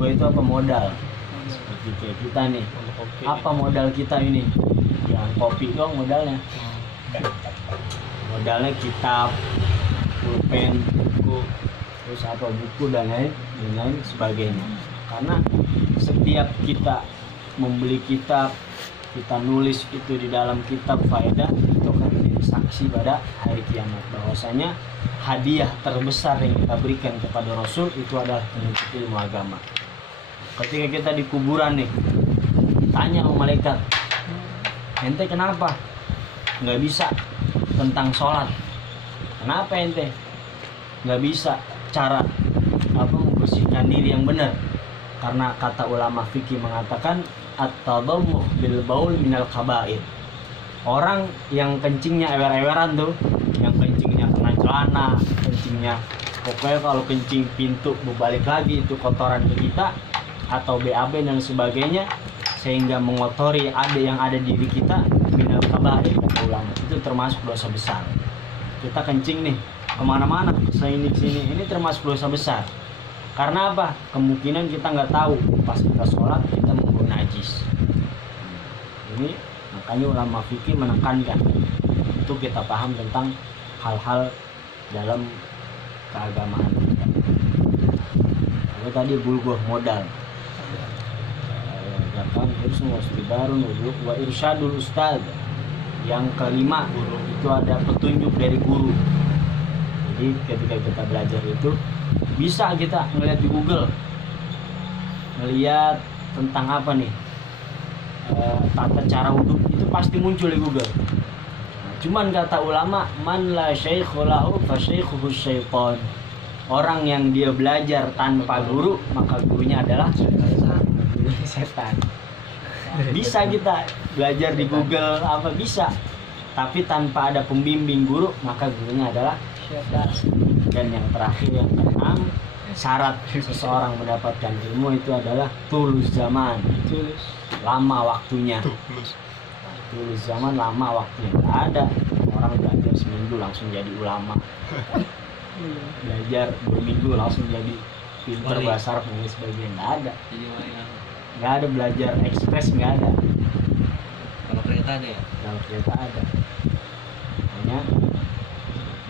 Logo itu apa? Modal. Seperti kayak kita nih. Apa modal kita ini? Yang kopi dong modalnya. Modalnya kitab, pulpen, buku, terus apa buku dan lain sebagainya. Karena setiap kita membeli kitab, kita nulis itu di dalam kitab faedah, itu akan menjadi saksi pada hari kiamat bahwasanya hadiah terbesar yang kita berikan kepada Rasul itu adalah penuntut ilmu agama. Ketika kita di kuburan nih, tanya sama malaikat, ente kenapa nggak bisa tentang sholat? Kenapa ente nggak bisa cara membersihkan diri yang benar? Karena kata ulama fikih mengatakan at-tadammuh bil baul minal kaba'ir. Orang yang kencingnya ewer-eweran tuh, yang kencingnya kena celana, kencingnya pokoknya kalau kencing pintu berbalik lagi itu kotoran ke kita atau BAB dan sebagainya sehingga mengotori yang ada di diri kita, minal kaba'ir kata ulama. Itu termasuk dosa besar. Kita kencing nih kemana-mana, sini ini termasuk dosa besar. Karena apa? Kemungkinan kita nggak tahu pas kita sholat kita membawa najis. Ini makanya ulama fikih menekankan untuk kita paham tentang hal-hal dalam keagamaan kita. Kalau tadi bulghah modal, katakan husnul wastibarun wa irsyadul ustad. Yang kelima itu ada petunjuk dari guru. Jadi ketika kita belajar itu bisa kita ngelihat di Google, ngelihat tentang apa nih, tata cara wudhu itu pasti muncul di Google. Cuman kata ulama, man la syaikhu lahu fa syaikhuhu syaitan. Orang yang dia belajar tanpa guru, maka gurunya adalah setan. Bisa kita belajar di Google apa bisa, tapi tanpa ada pembimbing guru, maka gurunya adalah setan. Dan yang terakhir, yang keenam, syarat seseorang mendapatkan ilmu itu adalah tulus zaman, lama waktunya. Tulus zaman, lama waktunya. Nggak ada orang belajar seminggu langsung jadi ulama, belajar 2 minggu langsung jadi pinter bahasa Arab dan sebagainya. Nggak ada. Nggak ada belajar ekspres, nggak ada. Kalau kereta ada ya? Kalau kereta ada. Hanya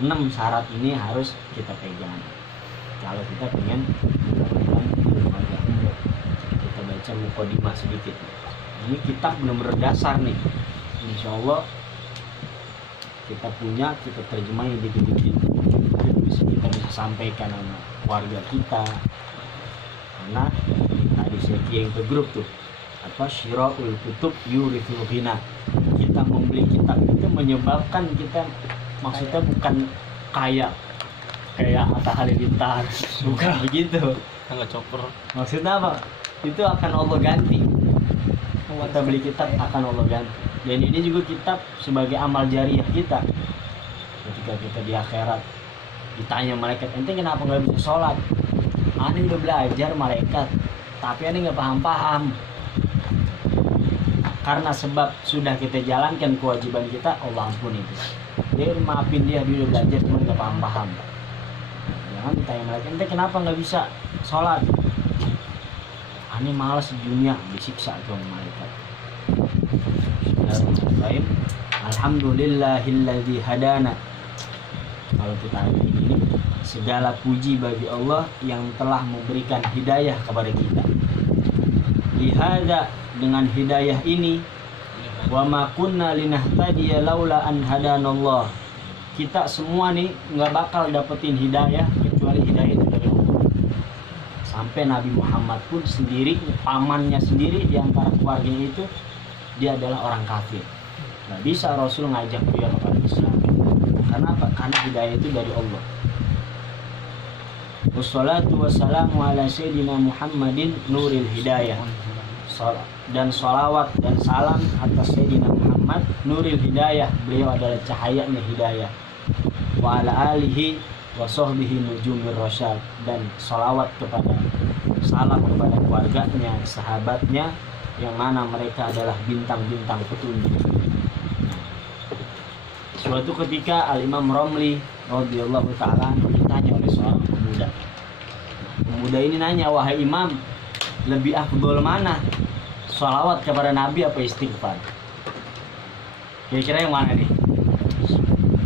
6 syarat ini harus kita pegang kalau kita pengen mendapatkan ilmu agama. Kita baca mukadimah sedikit. Ini kitab benar-benar dasar nih. Insya Allah kita punya, kita terjemahin dikit-dikit, kita bisa sampaikan sama keluarga kita. Karena tadi saya kirim ke grup tuh, apa syira'ul kutub yurithul ghina. Kita membeli kitab itu menyebabkan kita, maksudnya bukan kayak Atta Halilintar, bukan begitu. Nggak chopper. Maksudnya apa? Itu akan Allah ganti. Kita beli kitab akan Allah ganti. Dan ini juga kitab sebagai amal jariah kita. Ketika kita di akhirat ditanya malaikat, ente kenapa nggak bisa sholat? Aneh udah belajar malaikat, tapi aneh nggak paham-paham. Karena sebab sudah kita jalankan kewajiban kita, Allah ampun itu. Dia maafin dia udah belajar cuma nggak paham-paham. Jangan ditanya malaikat, ente kenapa nggak bisa sholat? Aneh malas di dunia, disiksa dong malaikat. Bismillahirrahmanirrahim. Alhamdulillahilladzi hadana. Kalau kita ini, segala puji bagi Allah yang telah memberikan hidayah kepada kita. Lihada, dengan hidayah ini, wa ma kunna linahtadiya laula an hadanallah. Kita semua nih nggak bakal dapetin hidayah kecuali hidayah itu dari Allah. Sampai Nabi Muhammad pun sendiri, pamannya sendiri di antara keluarganya itu dia adalah orang kafir. Nggak bisa Rasul ngajak dia kepada Islam. Karena apa? Karena hidayah itu dari Allah. Wassalatu wassalamu ala sayyidina Muhammadin nuril hidayah. Dan sholawat dan salam atas Sayyidina Muhammad nuril hidayah, beliau adalah cahayanya hidayah. Wa ala alihi wa sahbihi nujumir rasyad, dan sholawat kepada, salam kepada keluarganya, sahabatnya yang mana mereka adalah bintang-bintang petunjuk. Suatu ketika Al-Imam Romli radhiyallahu ta'ala ditanya oleh seorang pemuda. Pemuda ini nanya, wahai imam, lebih afdol mana? Sholawat kepada Nabi apa istighfar? Kira-kira yang mana nih?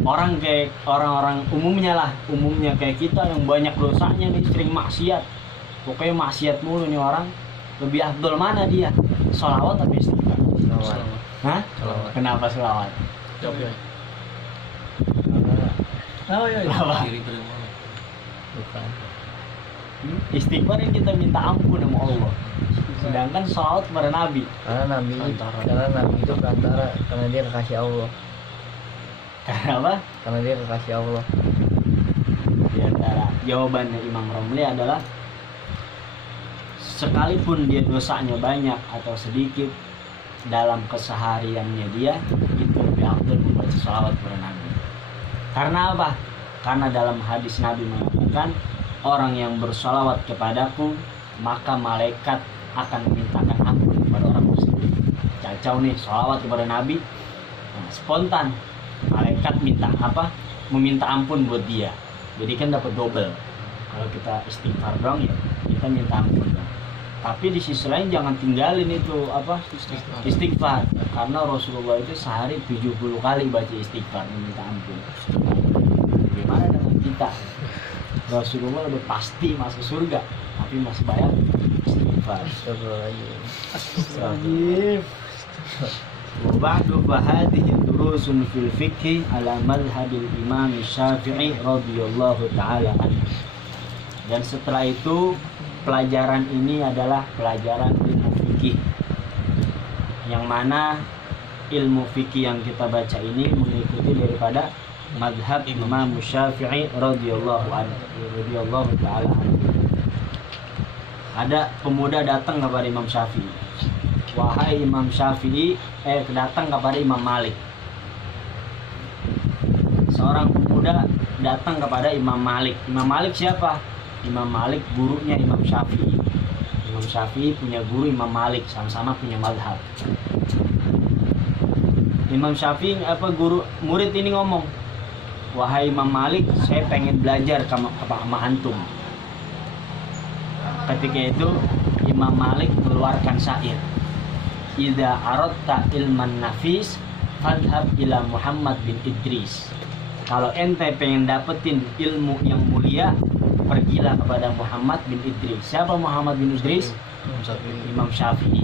Orang kayak orang-orang umumnya kayak kita yang banyak dosanya nih, sering maksiat, pokoknya maksiat mulu nih orang, lebih afdol mana dia? Sholawat atau istighfar? Sholawat. Hah? Sholawat. Kenapa sholawat? Jawab ya. Oh iya. Kenapa? Kiri ke mana? Bukan. Istighfar yang kita minta ampun sama Allah, sedangkan sholawat kepada Nabi. Karena Nabi Perantara. itu perantara, karena dia kekasih Allah. Karena apa? Karena dia kekasih Allah. Di antara jawabannya Imam Romli adalah sekalipun dia dosanya banyak atau sedikit, dalam kesehariannya dia itu lebih afdal membaca sholawat kepada Nabi. Karena apa? Karena dalam hadis Nabi mengatakan, orang yang bersholawat kepadaku maka malaikat akan memintakan ampun kepada orang tersebut. Cacau nih sholawat kepada Nabi, nah, spontan malaikat minta apa? Meminta ampun buat dia. Jadi kan dapat double. Kalau kita istighfar dong ya kita minta ampun dong. Tapi di sisi lain jangan tinggalin itu apa? Istighfar. Karena Rasulullah itu sehari 70 kali baca istighfar meminta ampun. Bagaimana dengan kita? Rasulullah udah pasti masuk surga, tapi masih banyak istighfar. Astagfirullahaladzim. Wabadu fahadihi durusun fil fikhi ala madhabil imam Syafi'i radhiyallahu ta'ala anhu. Dan setelah itu pelajaran ini adalah pelajaran ilmu fikih, yang mana ilmu fikih yang kita baca ini mengikuti daripada madhab Imam Syafi'i radhiyallahu ta'ala anhu. Ada pemuda datang kepada Imam Syafi'i. Wahai Imam Syafi'i, datang kepada Imam Malik. Seorang pemuda datang kepada Imam Malik. Imam Malik siapa? Imam Malik gurunya Imam Syafi'i. Imam Syafi'i punya guru Imam Malik, sama-sama punya madhab. Imam Syafi'i guru murid ini ngomong, wahai Imam Malik, saya pengen belajar sama antum. Ketika itu Imam Malik mengeluarkan syair, idza aradta ilman nafis fadhhab ila Muhammad bin Idris. Kalau ente pengen dapetin ilmu yang mulia, pergilah kepada Muhammad bin Idris. Siapa Muhammad bin Idris? Imam Syafi'i.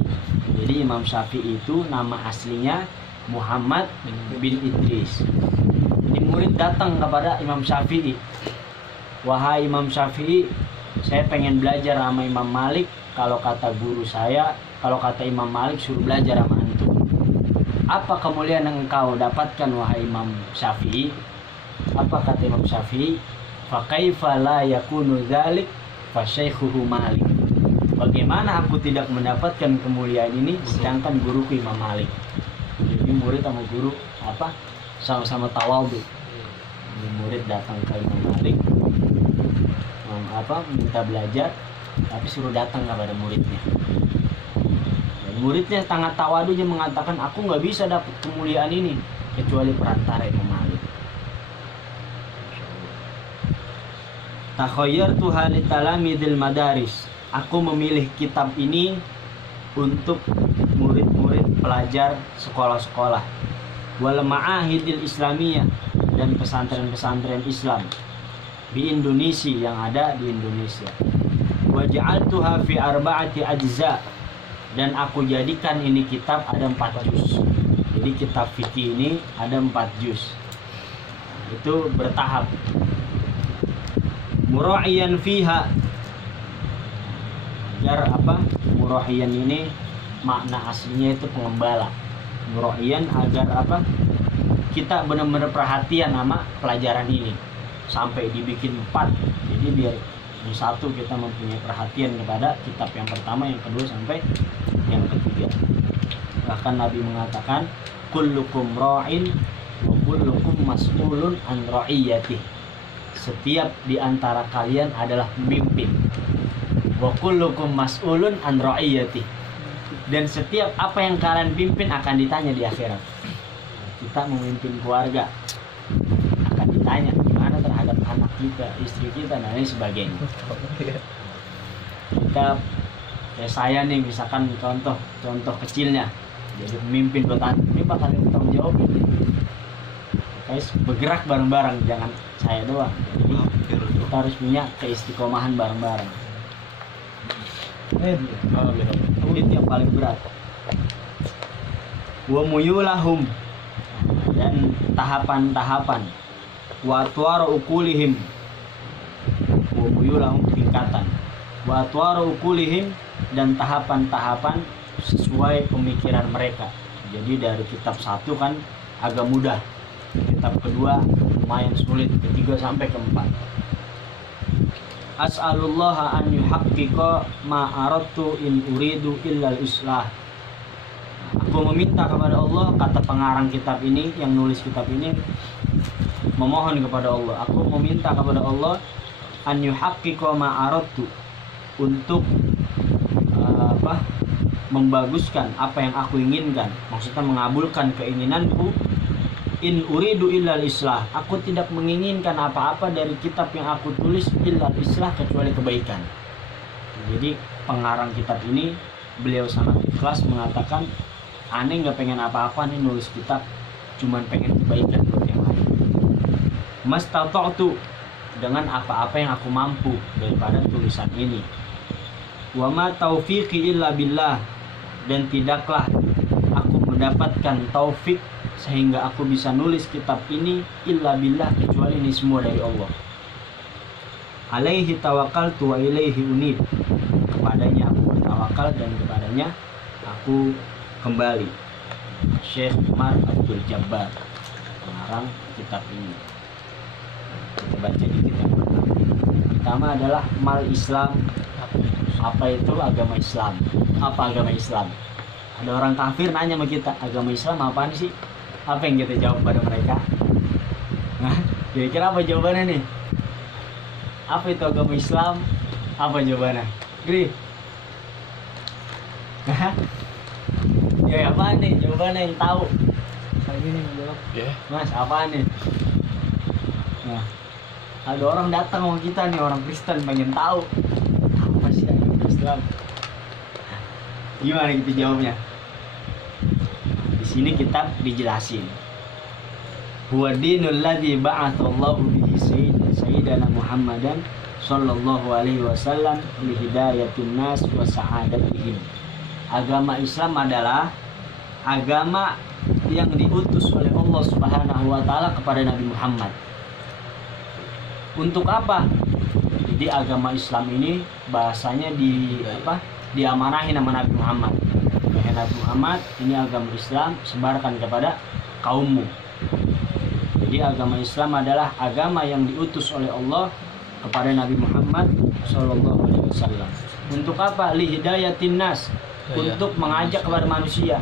Jadi Imam Syafi'i itu nama aslinya Muhammad bin Idris. Jadi murid datang kepada Imam Syafi'i, wahai Imam Syafi'i, saya pengen belajar sama Imam Malik. Kalau kata guru saya, kalau kata Imam Malik suruh belajar sama antum. Apa kemuliaan yang engkau dapatkan wahai Imam Syafi'i? Apa kata Imam Syafi'i? Fa kaifa la yakunu dzalik fa syaikhuhu Malik. Bagaimana aku tidak mendapatkan kemuliaan ini sedangkan guruku Imam Malik? Jadi murid sama guru sama-sama tawadhu. Murid datang ke Imam Malik minta belajar, tapi suruh datang kepada muridnya. Dan muridnya sangat tawadunya mengatakan, aku nggak bisa dapat kemuliaan ini kecuali perantara Imam Malik. Takhayyartu li talamidil madaris. Aku memilih kitab ini untuk murid-murid pelajar sekolah-sekolah, wal ma'ahidil islamiyah, dan pesantren-pesantren Islam di Indonesia yang ada di Indonesia. Wa ja'altuha fi arba'ati ajza, dan aku jadikan ini kitab ada 4 juz. Jadi kitab fikih ini ada 4 juz. Itu bertahap. Mura'iyan fiha, agar Mura'iyan ini makna aslinya itu pengembala. Mura'iyan agar kita benar-benar perhatian sama pelajaran ini sampai dibikin 4. Jadi biar yang satu kita mempunyai perhatian kepada kitab yang pertama, yang kedua sampai yang ketiga. Bahkan Nabi mengatakan, kullukum ra'in wa kullukum mas'ulun an ra'iyatih. Setiap di antara kalian adalah pemimpin. Wa kullukum mas'ulun an ra'iyatih. Dan setiap apa yang kalian pimpin akan ditanya di akhirat. Kita memimpin keluarga, akan ditanya gimana terhadap anak kita, istri kita, dan lain sebagainya. Kita kayak saya nih misalkan contoh kecilnya jadi pemimpin buat anak ini bakal bertanggung jawab ini. Guys, bergerak bareng-barang, jangan saya doang. Jadi kita harus punya keistiqomahan bareng-barang. Itu yang paling berat. Wa muyulahum, dan tahapan-tahapan. Wa atwara ukulihim, wa muyulahum tingkatan. Wa atwara ukulihim, dan tahapan-tahapan sesuai pemikiran mereka. Jadi dari kitab 1 kan agak mudah, kitab kedua lumayan sulit, ketiga sampai keempat. As'alullah an yuhaqqiqa ma aradtu in uridu illa al-islah. Aku meminta kepada Allah, kata pengarang kitab ini, yang nulis kitab ini memohon kepada Allah. Aku meminta kepada Allah an yuhaqqiqa ma aradtu, untuk membaguskan apa yang aku inginkan, maksudnya mengabulkan keinginanku. In uridu illal islah, aku tidak menginginkan apa-apa dari kitab yang aku tulis illal islah, kecuali kebaikan. Jadi pengarang kitab ini beliau sangat ikhlas mengatakan, aneh nggak pengen apa-apa nih nulis kitab, cuman pengen kebaikan buat yang lain. Mastata'tu, dengan apa-apa yang aku mampu daripada tulisan ini. Wa ma taufiqi illa billah, dan tidaklah aku mendapatkan taufik sehingga aku bisa nulis kitab ini illa billah, kecuali ini semua dari Allah. Alaihi tawakkaltu wa ilaihi unib, kepadanya aku bertawakal dan kepadanya aku kembali. Syekh Umar Abdul Jabbar, pengarang kitab ini. Kita baca dikit yang pertama adalah mal Islam. Apa itu agama Islam? Apa agama Islam? Ada orang kafir nanya sama kita, agama Islam apaan sih? Apa yang kita jawab pada mereka? Nah, kira-kira apa jawabannya nih? Apa itu agama Islam? Apa jawabannya? Gri? Ya apaan nih? Jawabannya yang tahu. Saya ini menjawab. Mas, apaan nih? Nah, ada orang datang sama kita nih, orang Kristen, pengen tahu apa sih agama Islam. Gimana kita jawabnya? Di sini kitab dijelasin. Huwa dinul ladzi ba'atsallahu bihi sayyidana Muhammadan sallallahu alaihi wasallam li hidayatin nas wa sa'adatihim. Agama Islam adalah agama yang diutus oleh Allah Subhanahu wa taala kepada Nabi Muhammad. Untuk apa? Jadi agama Islam ini bahasanya diamanahin sama Nabi Muhammad. Nabi Muhammad, ini agama Islam, sebarkan kepada kaummu. Jadi agama Islam adalah agama yang diutus oleh Allah kepada Nabi Muhammad SAW. Untuk apa? Li hidayatin nas, untuk mengajak kepada manusia.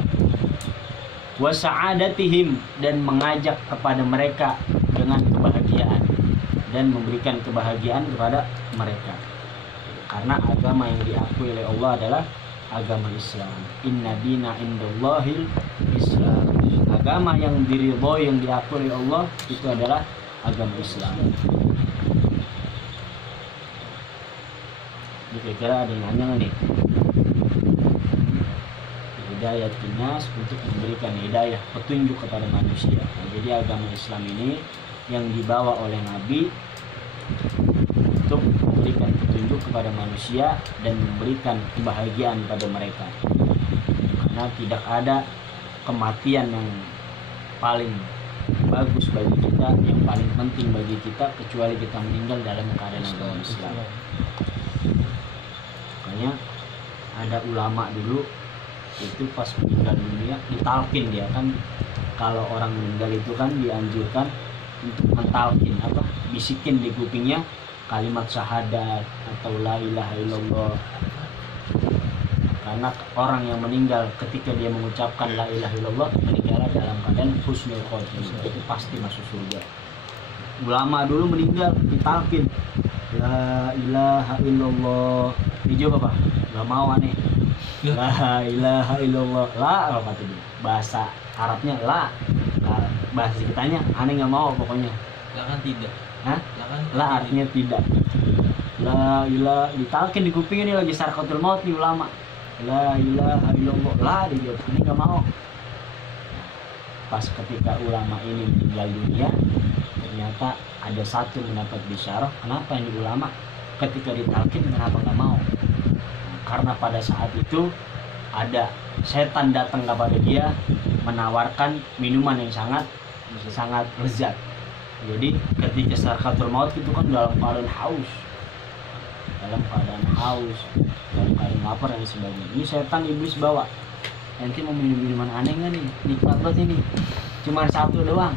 Wa sa'adatihim, dan mengajak kepada mereka dengan kebahagiaan, dan memberikan kebahagiaan kepada mereka. Karena agama yang diakui oleh Allah adalah agama Islam. Inna dina indallahil Islam. Agama yang diridhoi, yang diakui oleh Allah, itu adalah agama Islam. Ini kira-kira ada yang nanya nggak nih? Hidayah dinas, untuk memberikan hidayah, petunjuk kepada manusia. Nah, jadi agama Islam ini yang dibawa oleh Nabi untuk memberikan petunjuk kepada manusia dan memberikan kebahagiaan pada mereka. Karena tidak ada kematian yang paling bagus bagi kita, yang paling penting bagi kita, kecuali kita meninggal dalam keadaan agama Islam. Makanya ada ulama dulu itu pas meninggal dunia ditalkin, dia kan kalau orang meninggal itu kan dianjurkan untuk mentalkin, bisikin di kupingnya kalimat syahadat atau la ilaha illallah. Karena orang yang meninggal ketika dia mengucapkan la ilaha illallah, meninggal dalam keadaan husnul khotimah, itu pasti masuk surga. Ulama dulu meninggal ditalkin la ilaha illallah, dijawab apa? Gak mau aneh. La ilaha illallah, la apa tadi? Bahasa Arabnya la, bahasa kitanya aneh nggak mau pokoknya. La kan tidak. Hah? La artinya tidak. La ilaha, ditalkin di kuping ini lagi sarkatul maut nih ulama. la ilaha illallah, lah dia ini nggak mau. Pas ketika ulama ini meninggal dunia, ternyata ada satu mendapat bisyarah. Kenapa ini ulama ketika ditalkin kenapa nggak mau? Karena pada saat itu ada setan datang kepada dia menawarkan minuman yang sangat lezat. Jadi ketika sakaratul maut itu kan dalam keadaan haus, dalam keadaan lapar dan sebagainya. Ini setan iblis bawa, ente mau minum minuman aneh nggak nih? Nikmat banget ini, cuma satu doang.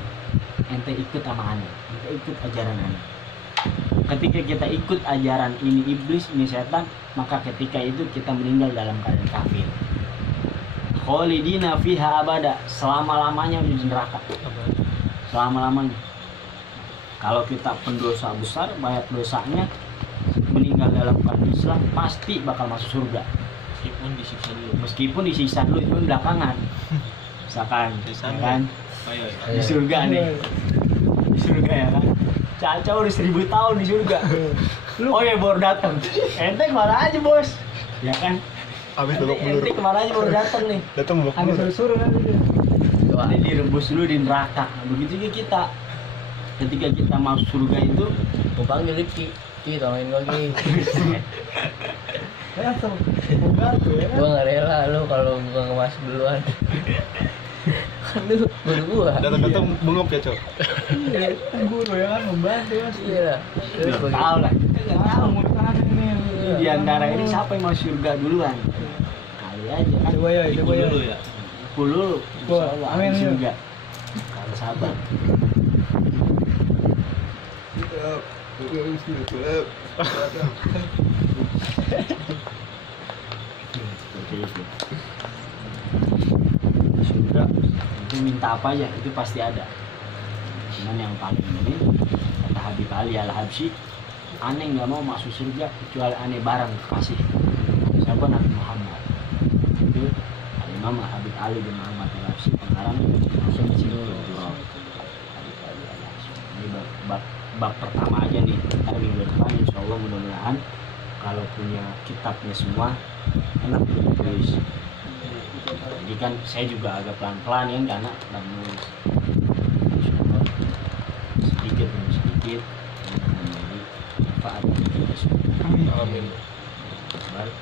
Ente ikut sama aneh, ente ikut ajaran aneh. Ketika kita ikut ajaran ini iblis, ini setan, maka ketika itu kita meninggal dalam keadaan kafir. Kholidina fiha abada, selama-lamanya di neraka. Selama-lamanya. Kalau kita pendosa besar, banyak dosanya, meninggal dalam keadaan Islam, pasti bakal masuk surga. Meskipun disiksa dulu itu belakangan. Misalkan ya kan di surga nih. Di surga ya kan. Caca udah 1000 tahun di surga. Oh ya baru datang. Ente kemana aja bos? Ya kan. Habis babak belur. Ente kemana aja baru datang nih. Datang babak Habis belur. suruh nanti dia. Ini direbus dulu di neraka. Begitu juga kita. Ketika kita masuk surga itu, Mau panggil Rifki, tolongin gue Ki. Langsung membantu ya kan. Gue nggak rela lu kalau gue ngemas duluan. Kan lu guru gua. Datang-datang bengop ya, Cok. Iya, guru ya kan membantu mas. Iya lah. Terus nggak tahu lah. Nggak tahu mau kemana ini. Di antara ini siapa yang masuk surga duluan? Kali aja kan. Coba ya, coba ya. ya. Dulu, Wah, insyaallah amin, masuk ya. surga. Kalau sabar. Seperti itu. Surga itu minta apa aja itu pasti ada. Cuman yang paling ini kata Habib Ali Al-Habsyi, aneh nggak mau masuk surga kecuali aneh barang kekasih. Siapa? Nabi Muhammad. Itu Imam Habib Ali bin Muhammad Al-Habsyi, pengarang Syamsul Jurab. Ini bab pertama aja nih. Ntar minggu depan insya Allah mudah-mudahan kalau punya kitabnya semua enak ditulis. Jadi kan saya juga agak pelan-pelan ya karena menulis sedikit demi sedikit menjadi manfaat bagi kita semua. Amin. Baik.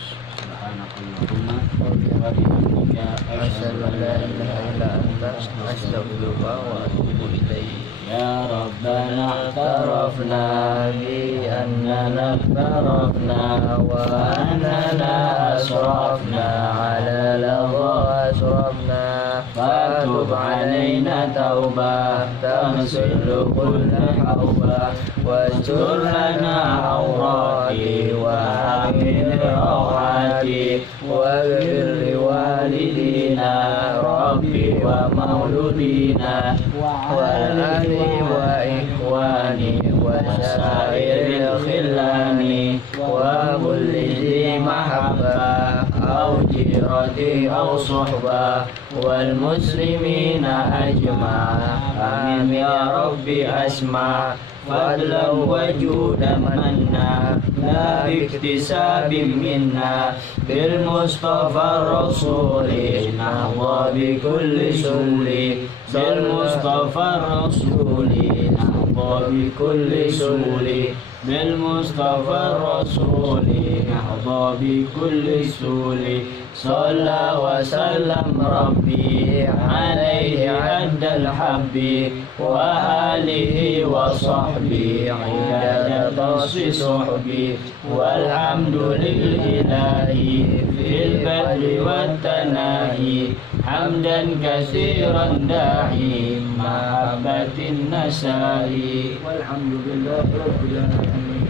Subhanakallahumma wa bihamdika Asyhadu an la ilaha illa anta astaghfiruka wa atubu ilaik. Ya Rabbana tarafna bi annana tarafna wa annana asrafna ala lagha asrafna fatub alaina tauba taghsilu kulla hawba wastur lana awrati wa amin rawati wa ghfir liwalidina rabbi wa mauludina wa وإخواني وسائر الخلان وكل ذي محبة أو جيرة أو صحبة والمسلمين أجمع آمين يا ربي أسمع فضلا وجودا منا لا باكتساب منا بالمصطفى الرسول نحظى بكل سول بالمصطفى الرسول نحظى بكل سول بالمصطفى الرسول نحظى بكل سول صلى وسلم ربي عليه عد الحب وآله وصحبه عدد صحبي والحمد لله في البدر والتناهي حمدا كثيرا داعي محبة النسائي والحمد لله رب العالمين.